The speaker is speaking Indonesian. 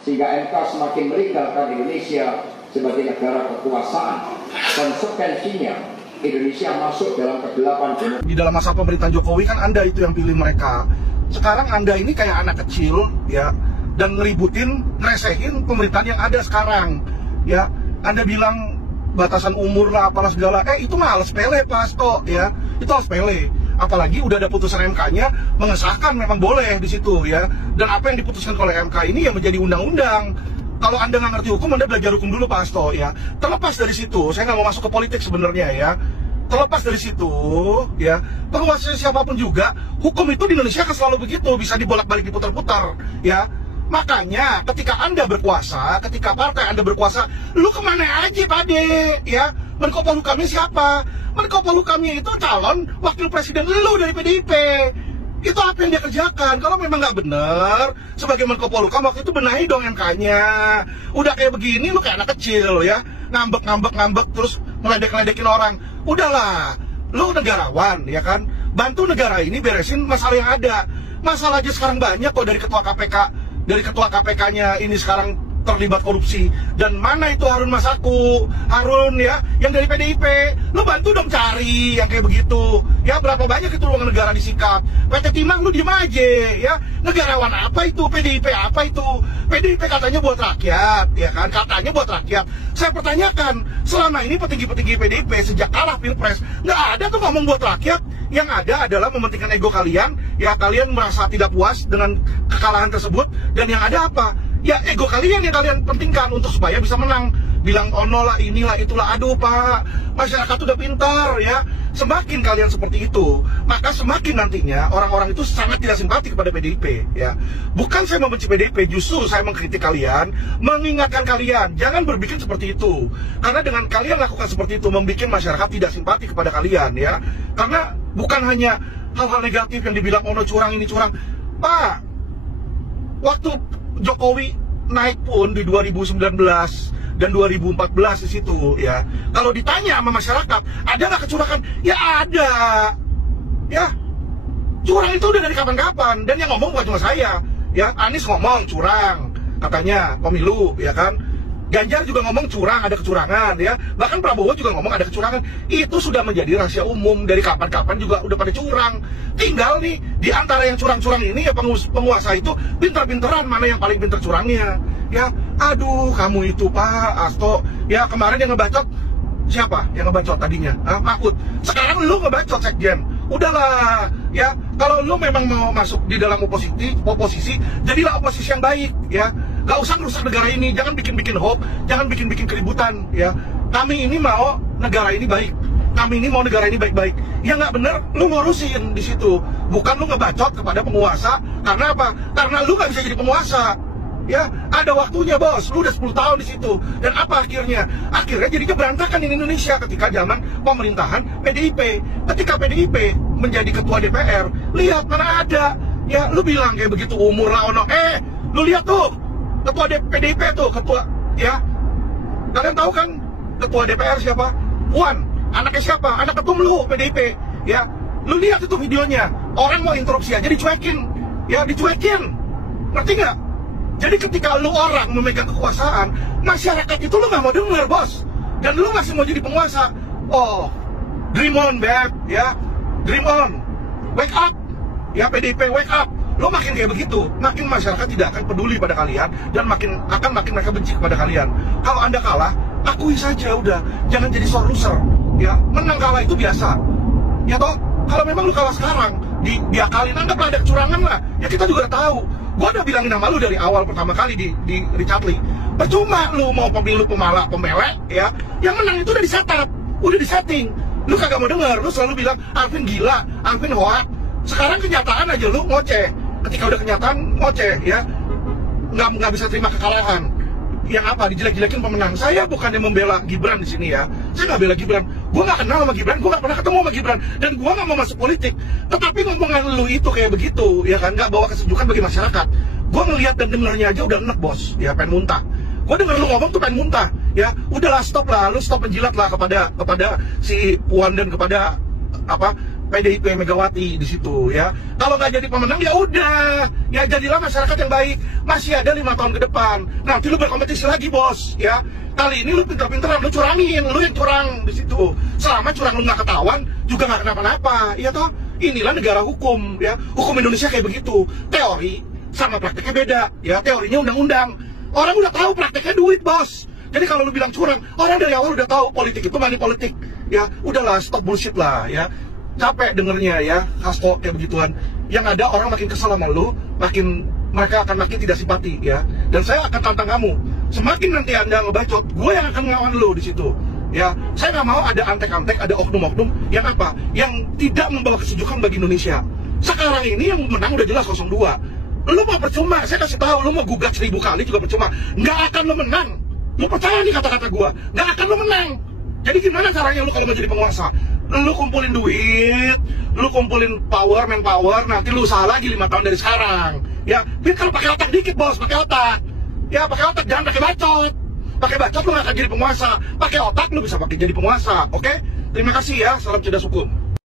sehingga MK semakin melegalkan Indonesia sebagai negara kekuasaan. Konsekuensinya, Indonesia masuk dalam kegelapan. Di dalam masa pemerintahan Jokowi kan Anda itu yang pilih mereka. Sekarang Anda ini kayak anak kecil, ya, dan ngeributin, ngeresehin pemerintahan yang ada sekarang, ya. Anda bilang batasan umur lah, apalah segala. Itu mah hal sepele, Pak Hasto, ya. Itu hal sepele. Apalagi udah ada putusan MK-nya mengesahkan memang boleh di situ, ya. Dan apa yang diputuskan oleh MK ini yang menjadi undang-undang. Kalau Anda nggak ngerti hukum, Anda belajar hukum dulu, Pak Hasto, ya. Terlepas dari situ, saya nggak mau masuk ke politik sebenarnya, ya. Terlepas dari situ, ya, penguasa siapapun juga, hukum itu di Indonesia kan selalu begitu, bisa dibolak-balik, diputar-putar, ya. Makanya ketika Anda berkuasa, ketika partai Anda berkuasa, lu kemana aja, Pade, ya? Menko Polhukamnya siapa? Menko Polhukamnya itu calon wakil presiden lu dari PDIP. Itu apa yang dia kerjakan? Kalau memang nggak benar, sebagai Menko Polhukam waktu itu benahi dong MK-nya. Udah kayak begini, lu kayak anak kecil, ya, ngambek, terus ngeledek-ledekin orang. Udahlah, lu negarawan, ya kan? Bantu negara ini beresin masalah yang ada. Masalah aja sekarang banyak kok dari ketua KPK. Dari ketua KPK-nya ini sekarang terlibat korupsi. Dan mana itu Harun Masiku? Harun, ya, yang dari PDIP. Lu bantu dong cari yang kayak begitu. Ya, berapa banyak itu ruang negara disikat. PT Timah lu diem aja, ya. Negarawan apa itu? PDIP apa itu? PDIP katanya buat rakyat, ya kan? Katanya buat rakyat. Saya pertanyakan, selama ini petinggi-petinggi PDIP sejak kalah Pilpres, nggak ada tuh ngomong buat rakyat. Yang ada adalah mementingkan ego kalian, ya, kalian merasa tidak puas dengan kekalahan tersebut, dan yang ada apa? Ya, ego kalian yang kalian pentingkan untuk supaya bisa menang. Bilang ono lah, inilah, itulah. Aduh, Pak, masyarakat udah pintar, ya. Semakin kalian seperti itu, maka semakin nantinya orang-orang itu sangat tidak simpati kepada PDIP, ya. Bukan saya membenci PDIP, justru saya mengkritik kalian, mengingatkan kalian, jangan berpikir seperti itu. Karena dengan kalian lakukan seperti itu, membuat masyarakat tidak simpati kepada kalian, ya. Karena bukan hanya hal-hal negatif yang dibilang ono curang, ini curang. Pak, waktu Jokowi naik pun di 2019 dan 2014 di situ, ya. Kalau ditanya sama masyarakat, ada nggak kecurangan? Ya ada, ya. Curang itu udah dari kapan-kapan, dan yang ngomong bukan cuma saya, ya. Anies ngomong curang, katanya pemilu, ya kan. Ganjar juga ngomong curang, ada kecurangan, ya. Bahkan Prabowo juga ngomong ada kecurangan. Itu sudah menjadi rahasia umum dari kapan-kapan juga udah pada curang. Tinggal nih di antara yang curang-curang ini, ya, penguasa itu pintar-pintaran mana yang paling pintar curangnya, ya. Aduh, kamu itu Pak Hasto, ya, kemarin yang ngebacot siapa? Yang ngebacot tadinya? Mahfud. Sekarang lu ngebacot sekjen. Udahlah, ya. Kalau lu memang mau masuk di dalam oposisi, jadilah oposisi yang baik, ya. Gak usah merusak negara ini, jangan bikin-bikin hoax, jangan bikin-bikin keributan, ya. Kami ini mau negara ini baik, kami ini mau negara ini baik-baik. Ya nggak bener, lu ngurusin di situ, bukan lu ngebacot kepada penguasa. Karena apa? Karena lu nggak bisa jadi penguasa, ya. Ada waktunya, bos. Lu udah 10 tahun di situ, dan apa akhirnya? Akhirnya jadinya berantakan in Indonesia ketika zaman pemerintahan PDIP. Ketika PDIP menjadi ketua DPR, lihat mana ada, ya. Lu bilang kayak begitu umur lah ono, lu lihat tuh. Ketua PDIP tuh, ketua, ya. Kalian tahu kan ketua DPR siapa? Puan. Anaknya siapa? Anak ketum lu, PDIP, ya. Lu lihat itu videonya. Orang mau interupsi aja dicuekin, ya, dicuekin. Ngerti nggak? Jadi ketika lu orang memegang kekuasaan, masyarakat itu lu nggak mau denger, bos. Dan lu masih mau jadi penguasa. Oh, dream on, beb, ya. Dream on. Wake up. Ya, PDIP, wake up. Lo makin kayak begitu, makin masyarakat tidak akan peduli pada kalian, dan makin mereka benci kepada kalian. Kalau Anda kalah, akui saja udah, jangan jadi sore loser, ya. Menang kalah itu biasa, ya toh. Kalau memang lu kalah sekarang, diakalin, anggaplah ada kecurangan lah, ya. Kita juga tahu. Gua udah bilangin sama lu dari awal pertama kali di Richard Lee. Percuma lu mau pemilu pembelek, ya. Yang menang itu udah disetup, udah disetting. Lu kagak mau denger, lu selalu bilang Alvin gila, Alvin hoak. Sekarang kenyataan aja lu ngoceh. Ketika udah kenyataan ngoceh, ya, nggak bisa terima kekalahan. Yang apa? Dijelek-jelekin pemenang. Saya bukan yang membela Gibran di sini, ya. Saya nggak bela Gibran. Gue nggak kenal sama Gibran, gue nggak pernah ketemu sama Gibran, dan gue nggak mau masuk politik. Tetapi ngomongan lu itu kayak begitu, ya kan, nggak bawa kesejukan bagi masyarakat. Gue ngelihat dan dengernya aja udah enek, bos, ya, pengen muntah. Gue denger lu ngomong tuh pengen muntah, ya. Udahlah, stop lah, lu stop menjilat lah kepada si Puan dan kepada apa PDIP Megawati di situ ya. Kalau nggak jadi pemenang ya udah, ya jadilah masyarakat yang baik. Masih ada 5 tahun ke depan. Nanti lu berkompetisi lagi bos ya. Kali ini lu pinter-pinteran, lu curangin, lu yang curang di situ. Selama curang lu nggak ketahuan, juga nggak kenapa-napa, iya toh. Inilah negara hukum ya. Hukum Indonesia kayak begitu. Teori sama prakteknya beda ya. Teorinya undang-undang. Orang udah tahu prakteknya duit bos. Jadi kalau lu bilang curang, orang dari awal udah tahu politik itu money politik. Ya, udahlah stop bullshit lah ya. Capek dengernya ya, hasto kayak begituan. Yang ada orang makin kesel sama lu, mereka akan makin tidak simpati ya. Dan saya akan tantang kamu. Semakin nanti Anda ngebacot, gue yang akan ngelawan lu di situ. Ya, saya nggak mau ada antek-antek, ada oknum-oknum yang apa? Yang tidak membawa kesejukan bagi Indonesia. Sekarang ini yang menang udah jelas 02. Lu mau percuma, saya kasih tahu, lu mau gugat 1000 kali juga percuma. Nggak akan lu menang. Lu percaya nih kata-kata gue, nggak akan lu menang. Jadi gimana caranya lu kalau mau jadi penguasa? Lu kumpulin duit, lu kumpulin power, manpower, nanti lu usaha lagi 5 tahun dari sekarang. Ya, biar kalau pakai otak dikit bos, pakai otak. Ya, pakai otak, jangan pakai bacot. Pakai bacot lu nggak akan jadi penguasa. Pakai otak lu bisa pakai jadi penguasa, oke? Terima kasih ya, salam cerdas hukum.